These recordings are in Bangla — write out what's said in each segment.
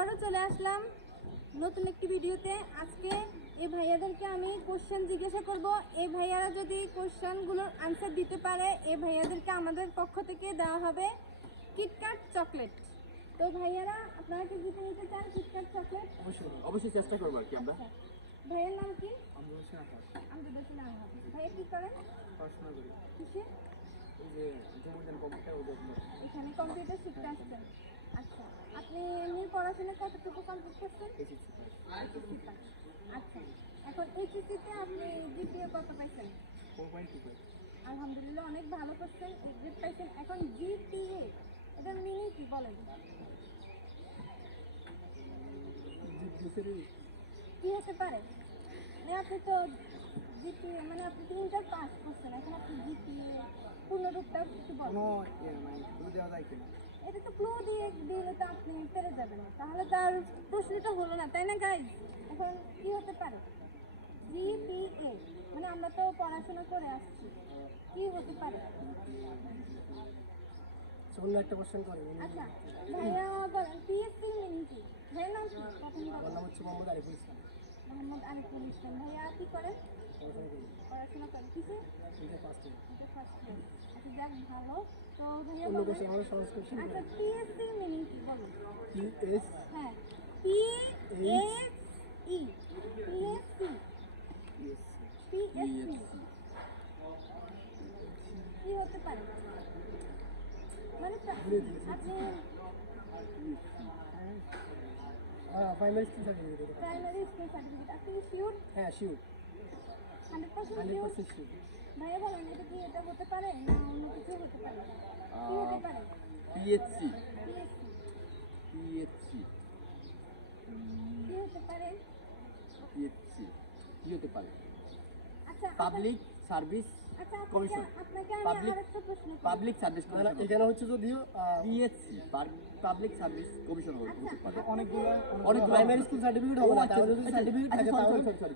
আবারও চলে আসলাম নতুন একটি ভিডিওতে। আজকে এই ভাইয়াদেরকে আমি কোশ্চেন জিজ্ঞাসা করব। এই ভাইয়ারা যদি কোশ্চেনগুলোর আনসার দিতে পারে এই ভাইয়াদেরকে আমাদের পক্ষ থেকে দেওয়া হবে কিটকাট চকলেট তো ভাইয়ারা আপনারা কি জিতে নিতে চান কিটক্যাট চকলেট অবশ্যই অবশ্যই চেষ্টা করব আর কি আমরা। আচ্ছা। ভাইয়ের নাম কি? আমরা হচ্ছে আকাশ আমি তো নাম হবে ভাইয়া কি করেন? পড়াশোনা করি। কিসে? এই যে জমুদান কম্পিউটার ও এখানে কম্পিউটার শিখতে আসছেন। পড়াশোনা কতটুকু কমপ্লিট করছেন। আচ্ছা এখন এইচএসসিতে আপনি জিপিএ কত পাইছেন? আলহামদুলিল্লাহ অনেক ভালো করছেন গ্রেড পাইছেন। এখন জিপিএ এটার মিনিং কি বলেন? কি হতে পারে? মানে আপনি তো জিপিএ মানে আপনি তো ইন্টার পাস করছেন এখন আপনি জিপিএ পূর্ণরূপটা একটু বলেন। ইয়ে মানে ক্লু দেওয়া যায় কিনা? এটা তো ক্লু দিয়ে দিলে তো আপনি পেরে যাবেন তাহলে তার প্রশ্নটা হলো না তাই না গাইজ এখন কি হতে পারে? জিপিএ মানে আমরা তো পড়াশোনা করে আসছি কি হতে পারে? অন্য একটা কোশ্চেন করি আচ্ছা ভাইয়া বলেন পিএসসি মিনিং কি ভাইয়ের নাম কি? আমার নাম হচ্ছে মোহাম্মদ আরিফুল ইসলাম। মোহাম্মদ আরিফুল ইসলাম। ভাইয়া কি করেন? পড়াশোনা করি পড়াশোনা করেন। কিসে? ফার্স্ট ইয়ার আচ্ছা যাক ভালো। তো ভাইয়া আচ্ছা পিএসসি মিনিং কি? বলুন। হ্যাঁ P S E PSC PSC কি হতে পারে? মানে আপনি primary school certificate primary school certificate আপনি শিওর হ্যাঁ শিওর হান্ড্রেড পার্সেন্ট শিওর ভাইয়া বলেন এটা কি এটা হতে পারে না অন্য কিছু হতে পারে? কি হতে পারে? পিএসসি পিএইচসি কি হতে পারে? পিএইচসি কি হতে পারে? আচ্ছা পাবলিক সার্ভিস আচ্ছা আপনাকে কমিশন। করি। Public service commission. এখানে হচ্ছে যদিও পিএইচসি পাবলিক সার্ভিস কমিশন আচ্ছা অনেকগুলো অনেকগুলো প্রাইমারি স্কুল সার্টিফিকেট হবে না আচ্ছা, তাহলে যদি আচ্ছা, সার্টিফিকেট থাকে আচ্ছা,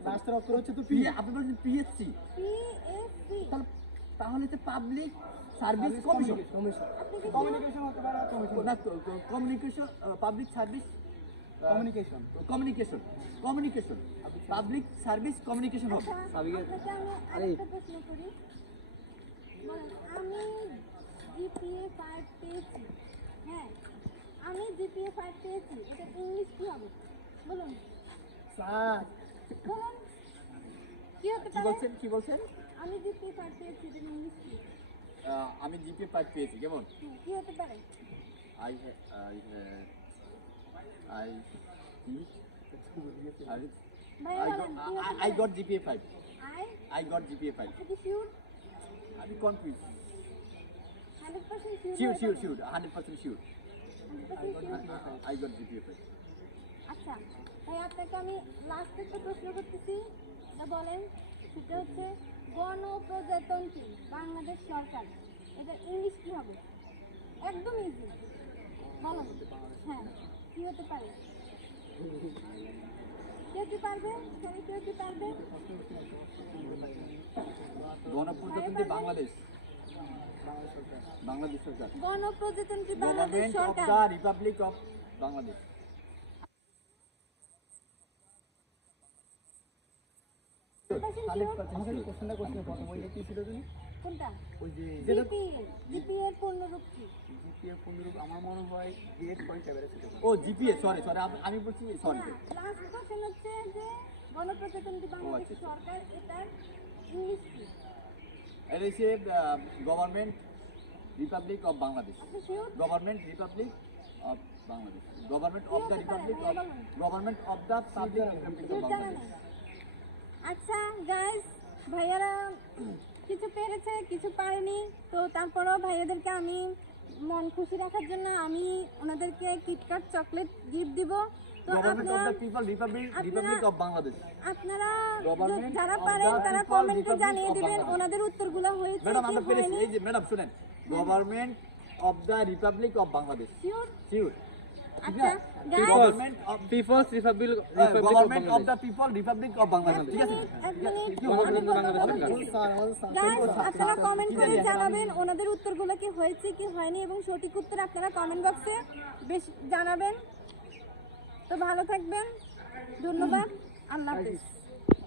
তাহলে অক্ষর হচ্ছে তো পি আপনি বলছেন পিএসসি। তাহলে তাহলে তো public service commission. Commission. Communication হতে পারে কমিশন। না communication public service communication communication communication public service communication হবে। আচ্ছা, আমি প্রশ্ন করি। আমি জিপিএ ফাইভ পেয়েছি। হ্যাঁ আমি জিপিএ ফাইভ পেয়েছি। এটা ইংলিশ কি হবে? বলুন। স্যার। বলুন। কি হতে কি পারে? বলছেন? কি বলছেন? আমি জিপিএ ফাইভ পেয়েছি এটা ইংলিশ কি? আমি জিপি পাইপ পেয়েছি কেমন? হ্যাঁ, কি হতে পারে? I ha- I ha- I I ভাইয়া I বলেন got I, I got GPA five. I I got GPA five. আপনি কি শিওর আমি confused. Hundred percent sure Sure, sure, sure. Hundred percent sure. Hundred percent sure I got GPA five. আচ্ছা ভাই আপনাকে আমি লাস্ট একটা প্রশ্ন করতেছি এটা বলেন সেটা হচ্ছে গণপ্রজাতন্ত্রী বাংলাদেশ সরকার এটা ইংলিশ কি হবে একদম ইজি বলেন হ্যাঁ কি হতে পারে। কেউ কি পারবে? তুমি কেউ কি পারবে? গণপ্রজাতন্ত্রী বাংলাদেশ। বাংলাদেশ সরকার। গণপ্রজাতন্ত্রী বাংলাদেশ সরকার। রিপাবলিক অফ বাংলাদেশ কোনটা? ওই যে পূর্ণরূপ কি? আমার মনে হয় গ্রেড পয়েন্ট এভারেজ ছিল। ও জিপিএ সরি সরি আমি বলছি সরি লাস্ট কোশ্চেন হচ্ছে যে গণপ্রজাতন্ত্রী বাংলাদেশ। সরকার এটার ইংলিশ কি? এটা হচ্ছে government republic of Bangladesh government republic of Bangladesh government of the? Republic of government of the of Bangladesh আচ্ছা গাইস ভাইয়ারা কিছু পেরেছে কিছু পারেনি। তো তারপরেও ভাইয়াদেরকে আমি মন খুশি রাখার জন্য আমি ওনাদেরকে কিটকাট চকলেট গিফট দিব। তো আপনারা যারা পারেন তারা কমেন্টে জানিয়ে দিবেন. ওনাদের উত্তরগুলো হয়েছে ম্যাডাম শুনেন। Government of the republic of Bangladesh sure sure আচ্ছা people's republic government of the people republic of Bangladesh ঠিক আছে আপনারা কমেন্ট করে জানাবেন ওনাদের উত্তরগুলো কি হয়েছে কি হয়নি এবং সঠিক উত্তর আপনারা কমেন্ট বক্সে বেশ জানাবেন। তো ভালো থাকবেন। ধন্যবাদ। আল্লাহ হাফিজ।